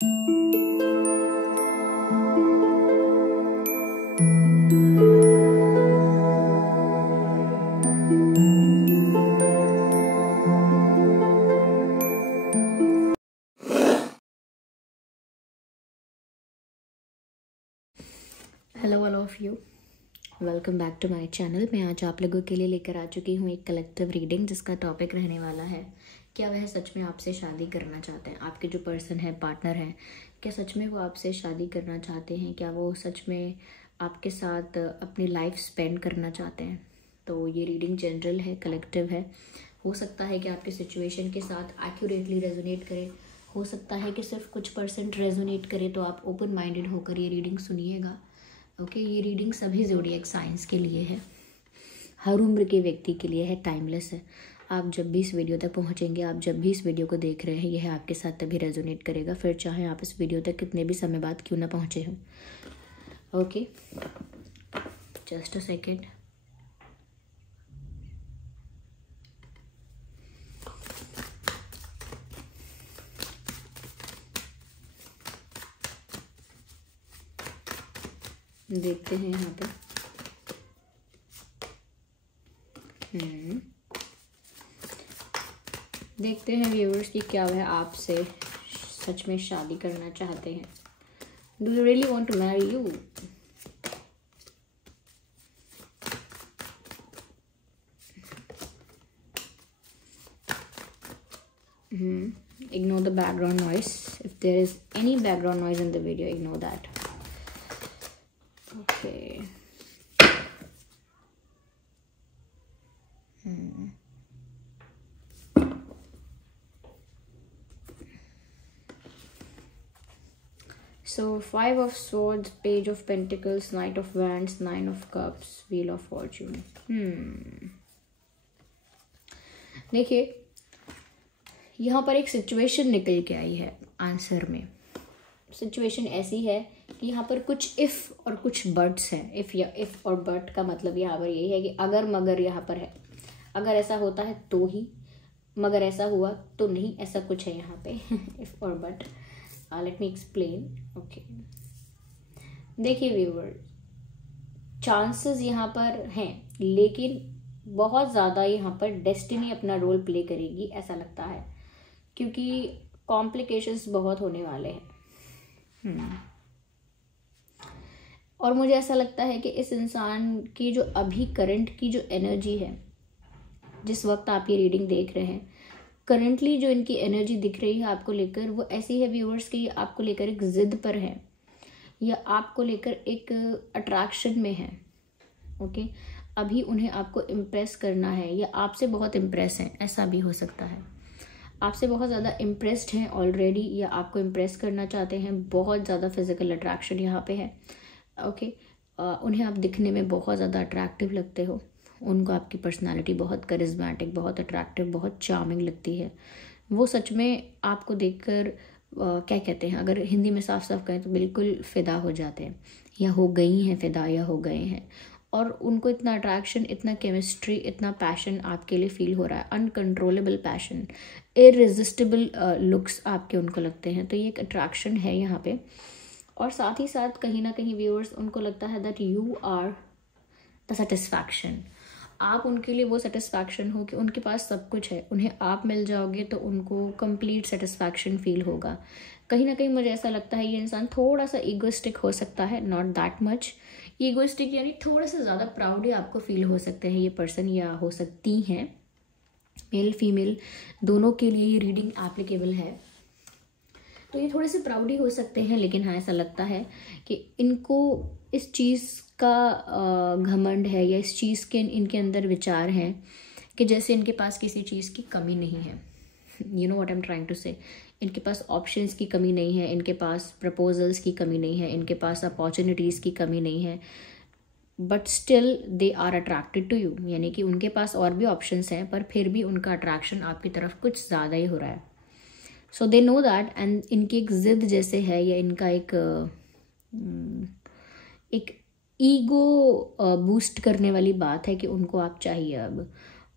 Hello all of you, welcome back to my channel. मैं आज आप लोगों के लिए लेकर आ चुकी हूँ एक कलेक्टिव रीडिंग, जिसका टॉपिक रहने वाला है क्या वह सच में आपसे शादी करना चाहते हैं। आपके जो पर्सन है, पार्टनर है, क्या सच में वो आपसे शादी करना चाहते हैं? क्या वो सच में आपके साथ अपनी लाइफ स्पेंड करना चाहते हैं? तो ये रीडिंग जनरल है, कलेक्टिव है। हो सकता है कि आपके सिचुएशन के साथ एक्यूरेटली रेजोनेट करे, हो सकता है कि सिर्फ कुछ % रेजोनेट करे। तो आप ओपन माइंडेड होकर ये रीडिंग सुनिएगा। ओके, ये रीडिंग सभी ज़ोडिएक साइंस के लिए है, हर उम्र के व्यक्ति के लिए है, टाइमलेस है। आप जब भी इस वीडियो तक पहुंचेंगे, आप जब भी इस वीडियो को देख रहे हैं, यह आपके साथ तभी रेजोनेट करेगा, फिर चाहे आप इस वीडियो तक कितने भी समय बाद क्यों ना पहुंचे हों। Okay, just a second. देखते हैं यहाँ पे। देखते हैं व्यूअर्स कि क्या वह आपसे सच में शादी करना चाहते हैं। Do you really want to marry you? Ignore the background noise. If there is any background noise in the video, ignore that. Okay. So 5 of Swords, Page of Pentacles, Knight of Wands, 9 of Cups, Wheel of Fortune. देखिए, यहाँ पर एक situation निकल के आई है answer में। Situation ऐसी है कि यहाँ पर कुछ इफ़ और कुछ बट्स हैं। इफ़ और बट का मतलब यहाँ पर यही है कि अगर मगर यहाँ पर है। अगर ऐसा होता है तो ही, मगर ऐसा हुआ तो नहीं, ऐसा कुछ है यहाँ पे। इफ़ और but, let me explain. Okay, देखिए व्यूअर, चांसेस यहाँ पर हैं, लेकिन बहुत ज़्यादा यहाँ पर डेस्टिनी अपना रोल प्ले करेगी, ऐसा लगता है, क्योंकि कॉम्प्लिकेशंस बहुत होने वाले हैं। और मुझे ऐसा लगता है कि इस इंसान की जो अभी करंट की जो एनर्जी है, जिस वक्त आप ये रीडिंग देख रहे हैं, करंटली जो इनकी एनर्जी दिख रही है आपको लेकर, वो ऐसी है व्यूअर्स कि आपको लेकर एक जिद पर है, या आपको लेकर एक अट्रैक्शन में है। ओके, अभी उन्हें आपको इम्प्रेस करना है, या आपसे बहुत इम्प्रेस हैं, ऐसा भी हो सकता है। आपसे बहुत ज़्यादा इम्प्रेस्ड हैं ऑलरेडी, या आपको इम्प्रेस करना चाहते हैं। बहुत ज़्यादा फिजिकल अट्रैक्शन यहाँ पे है। ओके, उन्हें आप दिखने में बहुत ज़्यादा अट्रैक्टिव लगते हो, उनको आपकी पर्सनालिटी बहुत करिज्मेटिक, बहुत अट्रैक्टिव, बहुत चार्मिंग लगती है। वो सच में आपको देखकर क्या कहते हैं, अगर हिंदी में साफ साफ कहें तो बिल्कुल फ़िदा हो जाते हैं, या हो गई हैं फ़िदा, या हो गए हैं। और उनको इतना अट्रैक्शन, इतना केमिस्ट्री, इतना पैशन आपके लिए फील हो रहा है, अनकंट्रोलेबल पैशन, इररेजिस्टिबल लुक्स आपके उनको लगते हैं। तो ये एक अट्रैक्शन है यहाँ पे। और साथ ही साथ कहीं ना कहीं व्यूअर्स, उनको लगता है that you are the satisfaction. आप उनके लिए वो सेटिस्फैक्शन हो कि उनके पास सब कुछ है, उन्हें आप मिल जाओगे तो उनको कंप्लीट सेटिस्फैक्शन फील होगा। कहीं ना कहीं मुझे ऐसा लगता है ये इंसान थोड़ा सा ईगोइस्टिक हो सकता है, नॉट दैट मच ईगोइस्टिक, यानी थोड़ा सा ज़्यादा प्राउड आपको फील हो सकते हैं ये पर्सन, या हो सकती हैं। मेल फीमेल दोनों के लिए ये रीडिंग एप्लीकेबल है। तो ये थोड़े से प्राउडी हो सकते हैं, लेकिन हाँ, ऐसा लगता है कि इनको इस चीज़ का घमंड है, या इस चीज़ के इनके अंदर विचार हैं कि जैसे इनके पास किसी चीज़ की कमी नहीं है। You know what I am trying to say. इनके पास ऑप्शंस की कमी नहीं है, इनके पास प्रपोजल्स की कमी नहीं है, इनके पास अपॉर्चुनिटीज़ की कमी नहीं है, but still they are attracted to you. यानी कि उनके पास और भी ऑप्शंस हैं, पर फिर भी उनका अट्रैक्शन आपकी तरफ कुछ ज़्यादा ही हो रहा है। सो दे नो दैट, एंड इनकी एक ज़िद जैसे है, या इनका एक ईगो बूस्ट करने वाली बात है कि उनको आप चाहिए अब।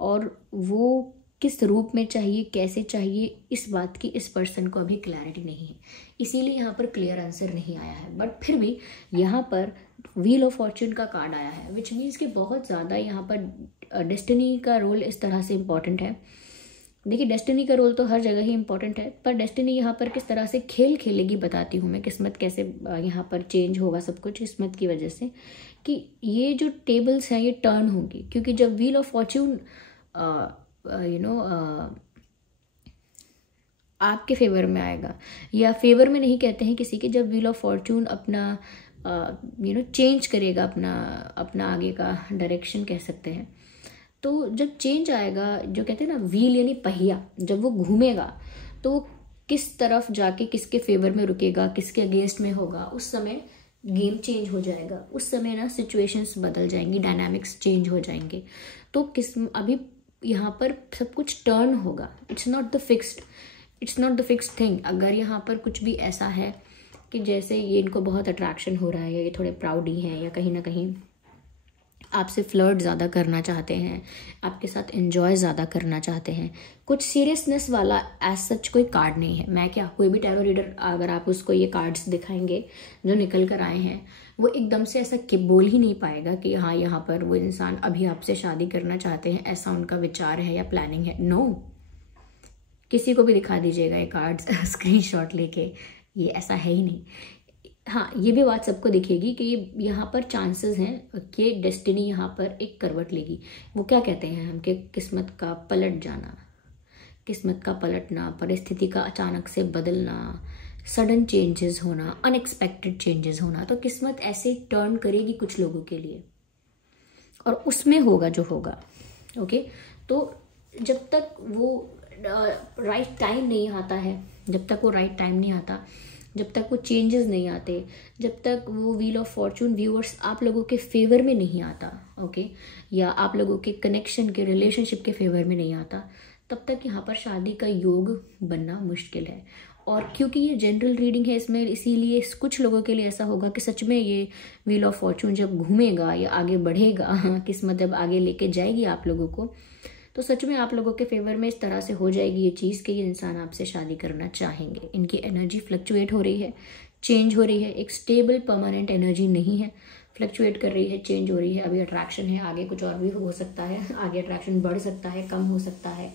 और वो किस रूप में चाहिए, कैसे चाहिए, इस बात की इस पर्सन को अभी क्लैरिटी नहीं है, इसीलिए यहाँ पर क्लियर आंसर नहीं आया है। बट फिर भी यहाँ पर व्हील ऑफ फॉर्च्यून का कार्ड आया है, विच मीन्स कि बहुत ज़्यादा यहाँ पर डेस्टिनी का रोल इस तरह से इम्पॉर्टेंट है। देखिए डेस्टिनी का रोल तो हर जगह ही इम्पॉर्टेंट है, पर डेस्टिनी यहाँ पर किस तरह से खेल खेलेगी बताती हूँ मैं। किस्मत कैसे यहाँ पर चेंज होगा सब कुछ किस्मत की वजह से, कि ये जो टेबल्स हैं ये टर्न होंगी। क्योंकि जब व्हील ऑफ फॉर्च्यून आपके फेवर में आएगा, या फेवर में नहीं कहते हैं किसी के, जब व्हील ऑफ फॉर्च्यून अपना चेंज करेगा अपना आगे का डायरेक्शन कह सकते हैं, तो जब चेंज आएगा, जो कहते हैं ना व्हील यानी पहिया, जब वो घूमेगा तो वो किस तरफ जाके किसके फेवर में रुकेगा, किसके अगेंस्ट में होगा, उस समय गेम चेंज हो जाएगा। उस समय ना सिचुएशंस बदल जाएंगी, डायनामिक्स चेंज हो जाएंगे। तो अभी यहाँ पर सब कुछ टर्न होगा। It's not the fixed thing. अगर यहाँ पर कुछ भी ऐसा है कि जैसे ये इनको बहुत अट्रैक्शन हो रहा है, या ये थोड़े प्राउडी हैं, या कहीं ना कहीं आपसे फ्लर्ट ज़्यादा करना चाहते हैं, आपके साथ एंजॉय ज़्यादा करना चाहते हैं, कुछ सीरियसनेस वाला एज सच कोई कार्ड नहीं है। मैं क्या, कोई भी टैरो रीडर अगर आप उसको ये कार्ड्स दिखाएंगे जो निकल कर आए हैं, वो एकदम से ऐसा कि बोल ही नहीं पाएगा कि हाँ यहाँ पर वो इंसान अभी आपसे शादी करना चाहते हैं, ऐसा उनका विचार है या प्लानिंग है। नो, किसी को भी दिखा दीजिएगा ये कार्ड्स स्क्रीनशॉट लेके, ये ऐसा है ही नहीं। हाँ, ये भी बात सबको दिखेगी कि यहाँ पर चांसेस हैं कि डेस्टिनी यहाँ पर एक करवट लेगी। वो क्या कहते हैं हम, कि किस्मत का पलट जाना, किस्मत का पलटना, परिस्थिति का अचानक से बदलना, सडन चेंजेस होना, अनएक्सपेक्टेड चेंजेस होना। तो किस्मत ऐसे टर्न करेगी कुछ लोगों के लिए, और उसमें होगा जो होगा। ओके, तो जब तक वो राइट टाइम नहीं आता है, जब तक वो राइट टाइम नहीं आता, जब तक वो चेंजेस नहीं आते, जब तक वो व्हील ऑफ फॉर्च्यून व्यूअर्स आप लोगों के फेवर में नहीं आता, ओके, या आप लोगों के कनेक्शन के रिलेशनशिप के फेवर में नहीं आता, तब तक यहाँ पर शादी का योग बनना मुश्किल है। और क्योंकि ये जनरल रीडिंग है इसमें, इसीलिए कुछ लोगों के लिए ऐसा होगा कि सच में ये व्हील ऑफ फॉर्च्यून जब घूमेगा या आगे बढ़ेगा, किस्मत जब आगे लेके जाएगी आप लोगों को, तो सच में आप लोगों के फेवर में इस तरह से हो जाएगी ये चीज़ कि ये इंसान आपसे शादी करना चाहेंगे। इनकी एनर्जी फ्लक्चुएट हो रही है, चेंज हो रही है, एक स्टेबल परमानेंट एनर्जी नहीं है, फ्लक्चुएट कर रही है, चेंज हो रही है। अभी अट्रैक्शन है, आगे कुछ और भी हो सकता है, आगे अट्रैक्शन बढ़ सकता है, कम हो सकता है,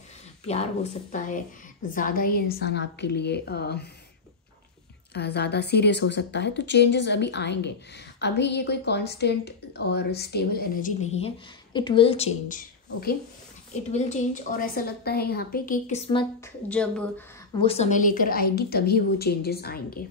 प्यार हो सकता है, ज़्यादा ये इंसान आपके लिए ज़्यादा सीरियस हो सकता है। तो चेंजेस अभी आएंगे। अभी ये कोई कांस्टेंट और स्टेबल एनर्जी नहीं है। It will change, okay, it will change. और ऐसा लगता है यहाँ पे कि किस्मत जब वो समय लेकर आएगी तभी वो चेंजेस आएंगे।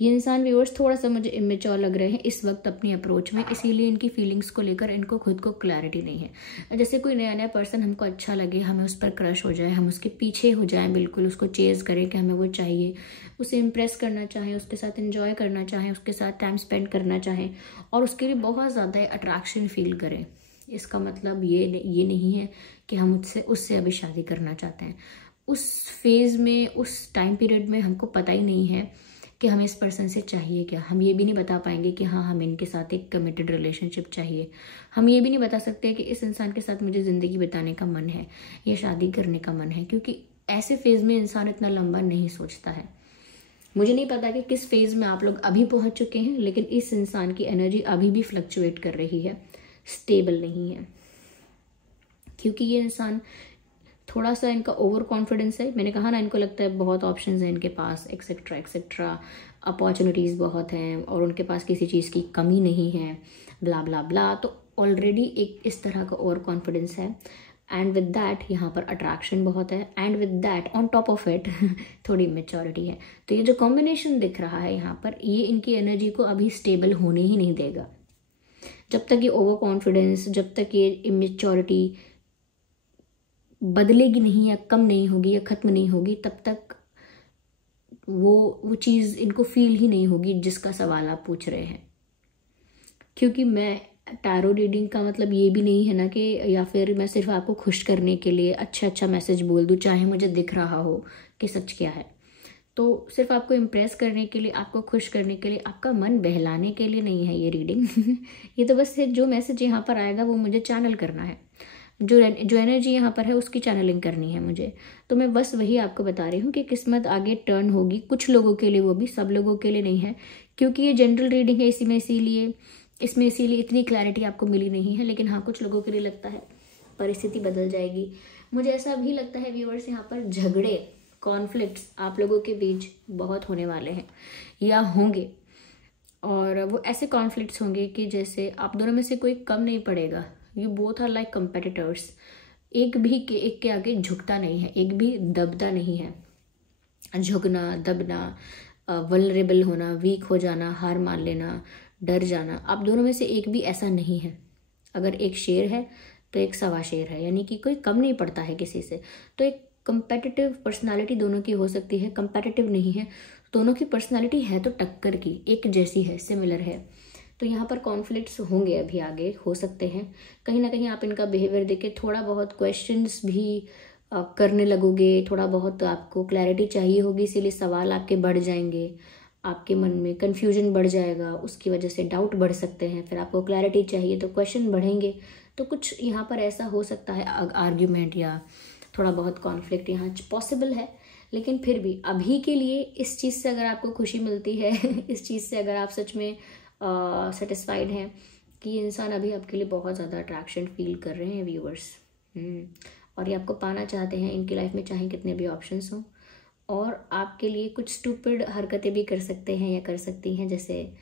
ये इंसान व्यूअर्स थोड़ा सा मुझे इमेच्योर लग रहे हैं इस वक्त अपनी अप्रोच में, इसीलिए इनकी फीलिंग्स को लेकर इनको खुद को क्लैरिटी नहीं है। जैसे कोई नया नया पर्सन हमको अच्छा लगे, हमें उस पर क्रश हो जाए, हम उसके पीछे हो जाएं, बिल्कुल उसको चेज़ करें कि हमें वो चाहिए, उसे इम्प्रेस करना चाहें, उसके साथ एंजॉय करना चाहें, उसके साथ टाइम स्पेंड करना चाहें, और उसके लिए बहुत ज़्यादा अट्रैक्शन फील करें। इसका मतलब ये नहीं है कि हम उससे अभी शादी करना चाहते हैं। उस फेज़ में, उस टाइम पीरियड में हमको पता ही नहीं है कि हमें इस पर्सन से चाहिए क्या। हम ये भी नहीं बता पाएंगे कि हाँ हमें इनके साथ एक कमिटेड रिलेशनशिप चाहिए। हम ये भी नहीं बता सकते कि इस इंसान के साथ मुझे ज़िंदगी बिताने का मन है या शादी करने का मन है, क्योंकि ऐसे फेज़ में इंसान इतना लंबा नहीं सोचता है। मुझे नहीं पता कि किस फेज़ में आप लोग अभी पहुँच चुके हैं, लेकिन इस इंसान की एनर्जी अभी भी फ्लक्चुएट कर रही है, स्टेबल नहीं है। क्योंकि ये इंसान थोड़ा सा, इनका ओवर कॉन्फिडेंस है। मैंने कहा ना, इनको लगता है बहुत ऑप्शंस हैं इनके पास, एक्सेट्रा एक्सेट्रा, अपॉर्चुनिटीज़ बहुत हैं और उनके पास किसी चीज़ की कमी नहीं है, ब्ला ब्ला ब्ला। तो ऑलरेडी एक इस तरह का ओवर कॉन्फिडेंस है, एंड विद दैट यहाँ पर अट्रैक्शन बहुत है, and with that on top of it थोड़ी मेच्योरिटी है। तो ये जो कॉम्बिनेशन दिख रहा है यहाँ पर, ये इनकी एनर्जी को अभी स्टेबल होने ही नहीं देगा। जब तक ये ओवर कॉन्फिडेंस, जब तक ये इमेच्योरिटी बदलेगी नहीं या कम नहीं होगी या ख़त्म नहीं होगी, तब तक वो चीज़ इनको फील ही नहीं होगी जिसका सवाल आप पूछ रहे हैं। क्योंकि मैं टैरो रीडिंग का मतलब ये भी नहीं है ना कि, या फिर मैं सिर्फ आपको खुश करने के लिए अच्छा मैसेज बोल दूँ, चाहे मुझे दिख रहा हो कि सच क्या है। तो सिर्फ आपको इम्प्रेस करने के लिए, आपको खुश करने के लिए, आपका मन बहलाने के लिए नहीं है ये रीडिंग। ये तो बस जो मैसेज यहाँ पर आएगा वो मुझे चैनल करना है। जो एनर्जी यहाँ पर है उसकी चैनलिंग करनी है मुझे। तो मैं बस वही आपको बता रही हूँ कि किस्मत आगे टर्न होगी कुछ लोगों के लिए, वो भी सब लोगों के लिए नहीं है, क्योंकि ये जनरल रीडिंग है, इसमें इसीलिए इतनी क्लैरिटी आपको मिली नहीं है। लेकिन हाँ, कुछ लोगों के लिए लगता है परिस्थिति बदल जाएगी। मुझे ऐसा भी लगता है व्यूअर्स, यहाँ पर झगड़े, कॉन्फ्लिक्ट्स आप लोगों के बीच बहुत होने वाले हैं या होंगे, और वो ऐसे कॉन्फ्लिक्ट्स होंगे कि जैसे आप दोनों में से कोई कम नहीं पड़ेगा। You both are like competitors. एक के आगे झुकता नहीं है, एक भी दबता नहीं है। झुकना, दबना, वल्नरेबल होना, वीक हो जाना, हार मान लेना, डर जाना, आप दोनों में से एक भी ऐसा नहीं है। अगर एक शेर है तो एक सवा शेर है, यानी कि कोई कम नहीं पड़ता है किसी से। तो एक कंपेटिटिव पर्सनालिटी दोनों की हो सकती है, कंपेटिटिव नहीं है, दोनों की पर्सनालिटी है तो टक्कर की, एक जैसी है, सिमिलर है। तो यहाँ पर कॉन्फ्लिक्ट्स होंगे, अभी आगे हो सकते हैं। कहीं ना कहीं आप इनका बिहेवियर देख के थोड़ा बहुत क्वेश्चंस भी करने लगोगे, थोड़ा बहुत आपको क्लैरिटी चाहिए होगी, इसीलिए सवाल आपके बढ़ जाएंगे, आपके मन में कन्फ्यूजन बढ़ जाएगा, उसकी वजह से डाउट बढ़ सकते हैं। फिर आपको क्लैरिटी चाहिए तो क्वेश्चन बढ़ेंगे। तो कुछ यहाँ पर ऐसा हो सकता है, आर्ग्यूमेंट या थोड़ा बहुत कॉन्फ्लिक्ट यहाँ पॉसिबल है। लेकिन फिर भी अभी के लिए इस चीज़ से अगर आपको खुशी मिलती है इस चीज़ से अगर आप सच में सेटिस्फाइड हैं कि ये इंसान अभी आपके लिए बहुत ज़्यादा अट्रैक्शन फील कर रहे हैं व्यूअर्स, और ये आपको पाना चाहते हैं इनकी लाइफ में, चाहे कितने भी ऑप्शंस हों, और आपके लिए कुछ स्टूपिड हरकतें भी कर सकते हैं या कर सकती हैं, जैसे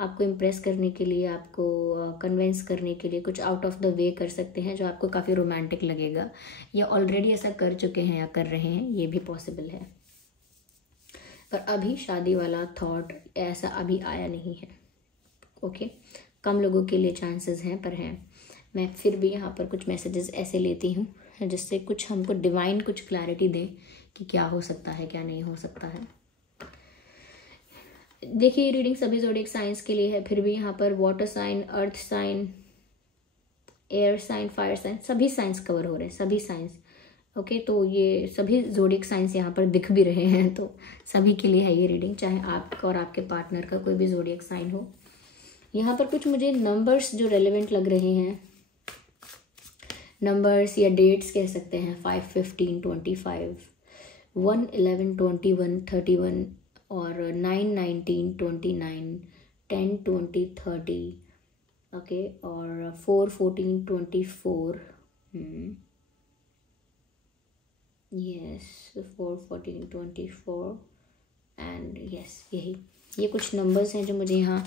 आपको इम्प्रेस करने के लिए, आपको कन्विंस करने के लिए कुछ आउट ऑफ द वे कर सकते हैं जो आपको काफ़ी रोमांटिक लगेगा, या ऑलरेडी ऐसा कर चुके हैं या कर रहे हैं, ये भी पॉसिबल है। पर अभी शादी वाला थॉट ऐसा अभी आया नहीं है। ओके, कम लोगों के लिए चांसेस हैं, पर हैं। मैं फिर भी यहाँ पर कुछ मैसेजेस ऐसे लेती हूँ जिससे कुछ हमको डिवाइन कुछ क्लैरिटी दे कि क्या हो सकता है, क्या नहीं हो सकता है। देखिए, रीडिंग सभी ज़ोडिएक साइंस के लिए है, फिर भी यहाँ पर water sign, earth sign, air sign, fire sign, सभी साइंस कवर हो रहे हैं, सभी साइंस। ओके, तो ये सभी ज़ोडिएक साइंस यहाँ पर दिख भी रहे हैं, तो सभी के लिए है ये रीडिंग, चाहे आपका और आपके पार्टनर का कोई भी ज़ोडिएक साइन हो। यहाँ पर कुछ मुझे नंबर्स जो रेलेवेंट लग रहे हैं, नंबर्स या डेट्स कह सकते हैं, 5, 15, 25, 1, 11, 21, 31 और 9, 19, 29, 10, 20, 30, ओके, और 4, 14, 24, यस, 4, 14, 24 एंड यस, ये कुछ नंबर्स हैं जो मुझे यहाँ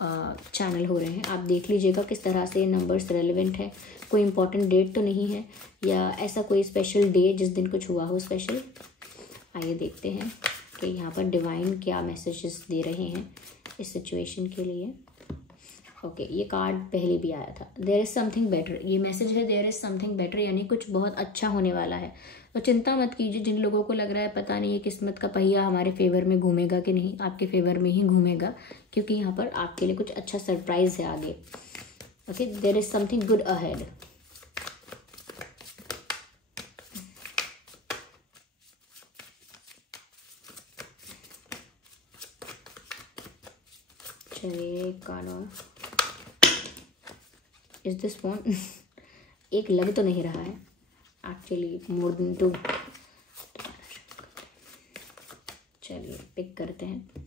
चैनल हो रहे हैं। आप देख लीजिएगा किस तरह से ये नंबर्स रेलेवेंट है। कोई इंपॉर्टेंट डेट तो नहीं है, या ऐसा कोई स्पेशल डे जिस दिन कुछ हुआ हो स्पेशल। आइए देखते हैं कि यहाँ पर डिवाइन क्या मैसेजेस दे रहे हैं इस सिचुएशन के लिए। ओके, ये कार्ड पहले भी आया था, देयर इज़ समथिंग बेटर। ये मैसेज है देयर इज़ समथिंग बेटर, यानी कुछ बहुत अच्छा होने वाला है। तो चिंता मत कीजिए। जिन लोगों को लग रहा है पता नहीं ये किस्मत का पहिया हमारे फेवर में घूमेगा कि नहीं, आपके फेवर में ही घूमेगा, क्योंकि यहाँ पर आपके लिए कुछ अच्छा सरप्राइज है आगे। Okay, there is something good ahead. चलिए, कार्ड इज दिस वन एक लग तो नहीं रहा है एक्चुअली, मोर देन 2। चलिए पिक करते हैं।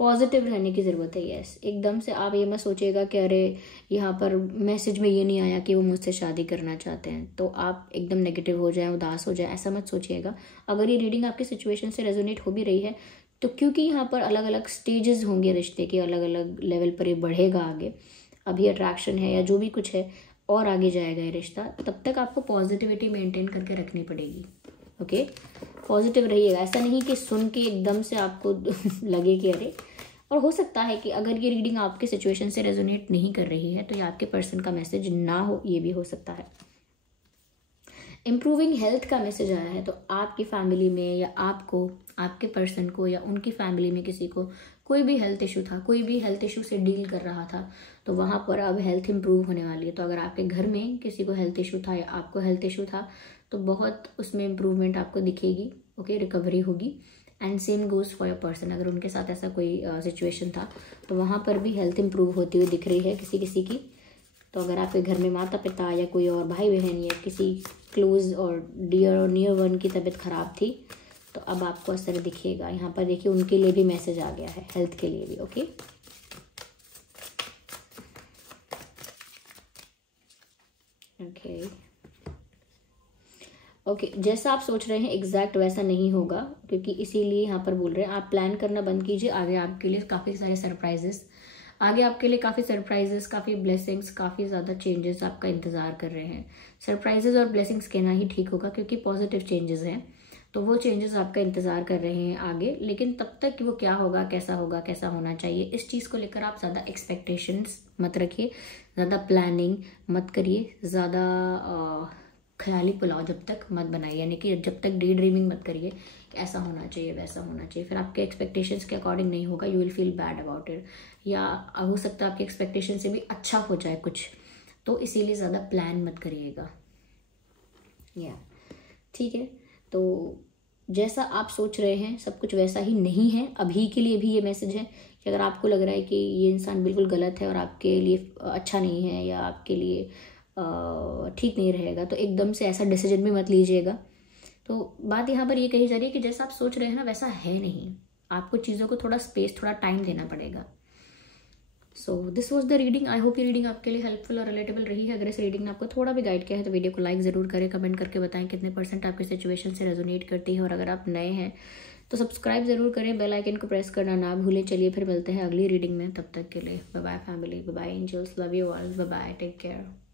पॉजिटिव रहने की ज़रूरत है। यस, एकदम से आप ये मत सोचिएगा कि अरे यहाँ पर मैसेज में ये नहीं आया कि वो मुझसे शादी करना चाहते हैं, तो आप एकदम नेगेटिव हो जाए, उदास हो जाए, ऐसा मत सोचिएगा। अगर ये रीडिंग आपकी सिचुएशन से रेजोनेट हो भी रही है तो क्योंकि यहाँ पर अलग अलग स्टेजेस होंगे रिश्ते के, अलग अलग लेवल पर ये बढ़ेगा आगे। अभी अट्रैक्शन है या जो भी कुछ है, और आगे जाएगा ये रिश्ता, तब तक आपको पॉजिटिविटी मेंटेन करके रखनी पड़ेगी। ओके, पॉजिटिव रहिएगा। ऐसा नहीं कि सुन के एकदम से आपको लगे कि अरे, और हो सकता है कि अगर ये रीडिंग आपके सिचुएशन से रेजोनेट नहीं कर रही है तो ये आपके पर्सन का मैसेज ना हो, ये भी हो सकता है। इम्प्रूविंग हेल्थ का मैसेज आया है, तो आपकी फैमिली में या आपको, आपके पर्सन को या उनकी फैमिली में किसी को कोई भी हेल्थ इशू था, कोई भी हेल्थ इशू से डील कर रहा था, तो वहाँ पर अब हेल्थ इंप्रूव होने वाली है। तो अगर आपके घर में किसी को हेल्थ इशू था या आपको हेल्थ इशू था तो बहुत उसमें इम्प्रूवमेंट आपको दिखेगी। ओके, रिकवरी होगी। And same goes for your person, अगर उनके साथ ऐसा कोई सिचुएशन था तो वहाँ पर भी हेल्थ इंप्रूव होती हुई दिख रही है किसी किसी की। तो अगर आपके घर में माता पिता या कोई और भाई बहन या किसी क्लोज और डियर और नियर वन की तबीयत ख़राब थी, तो अब आपको असर दिखेगा। यहाँ पर देखिए उनके लिए भी मैसेज आ गया है, हेल्थ के लिए भी। ओके, ओके जैसा आप सोच रहे हैं एग्जैक्ट वैसा नहीं होगा, क्योंकि इसीलिए यहाँ पर बोल रहे हैं आप प्लान करना बंद कीजिए। आगे आपके लिए काफ़ी सारे सरप्राइजेस, आगे आपके लिए काफ़ी सरप्राइजेस, काफ़ी ब्लेसिंग्स, काफ़ी ज़्यादा चेंजेस आपका इंतज़ार कर रहे हैं। सरप्राइजेस और ब्लेसिंग्स कहना ही ठीक होगा, क्योंकि पॉजिटिव चेंजेस हैं, तो वो चेंजेस आपका इंतज़ार कर रहे हैं आगे। लेकिन तब तक कि वो क्या होगा, कैसा होना चाहिए, इस चीज़ को लेकर आप ज़्यादा एक्सपेक्टेशंस मत रखिए, ज़्यादा प्लानिंग मत करिए, ज़्यादा ख्याली पुलाव जब तक मत बनाइए, यानी कि जब तक डे ड्रीमिंग मत करिए ऐसा होना चाहिए वैसा होना चाहिए। फिर आपके एक्सपेक्टेशंस के अकॉर्डिंग नहीं होगा, you will feel bad about it, या हो सकता है आपके एक्सपेक्टेशन से भी अच्छा हो जाए कुछ, तो इसीलिए ज़्यादा प्लान मत करिएगा। या ठीक है, तो जैसा आप सोच रहे हैं सब कुछ वैसा ही नहीं है। अभी के लिए भी ये मैसेज है कि अगर आपको लग रहा है कि ये इंसान बिल्कुल गलत है और आपके लिए अच्छा नहीं है या आपके लिए ठीक नहीं रहेगा, तो एकदम से ऐसा डिसीजन भी मत लीजिएगा। तो बात यहाँ पर ये कही जा रही है कि जैसा आप सोच रहे हैं ना वैसा है नहीं, आपको चीज़ों को थोड़ा स्पेस, थोड़ा टाइम देना पड़ेगा। So this was the reading. I hope ये रीडिंग आपके लिए हेल्पफुल और रिलेटेबल रही है। अगर इस रीडिंग ने आपको थोड़ा भी गाइड किया है तो वीडियो को लाइक ज़रूर करें, कमेंट करके बताएं कितने % आपकी सिचुएशन से रेजोनेट करती है। और अगर आप नए हैं तो सब्सक्राइब ज़रूर करें, बेल आइकन को प्रेस करना ना भूलें। चलिए फिर मिलते हैं अगली रीडिंग में, तब तक के लिए bye bye family, bye bye angels, love you all, bye bye, take care.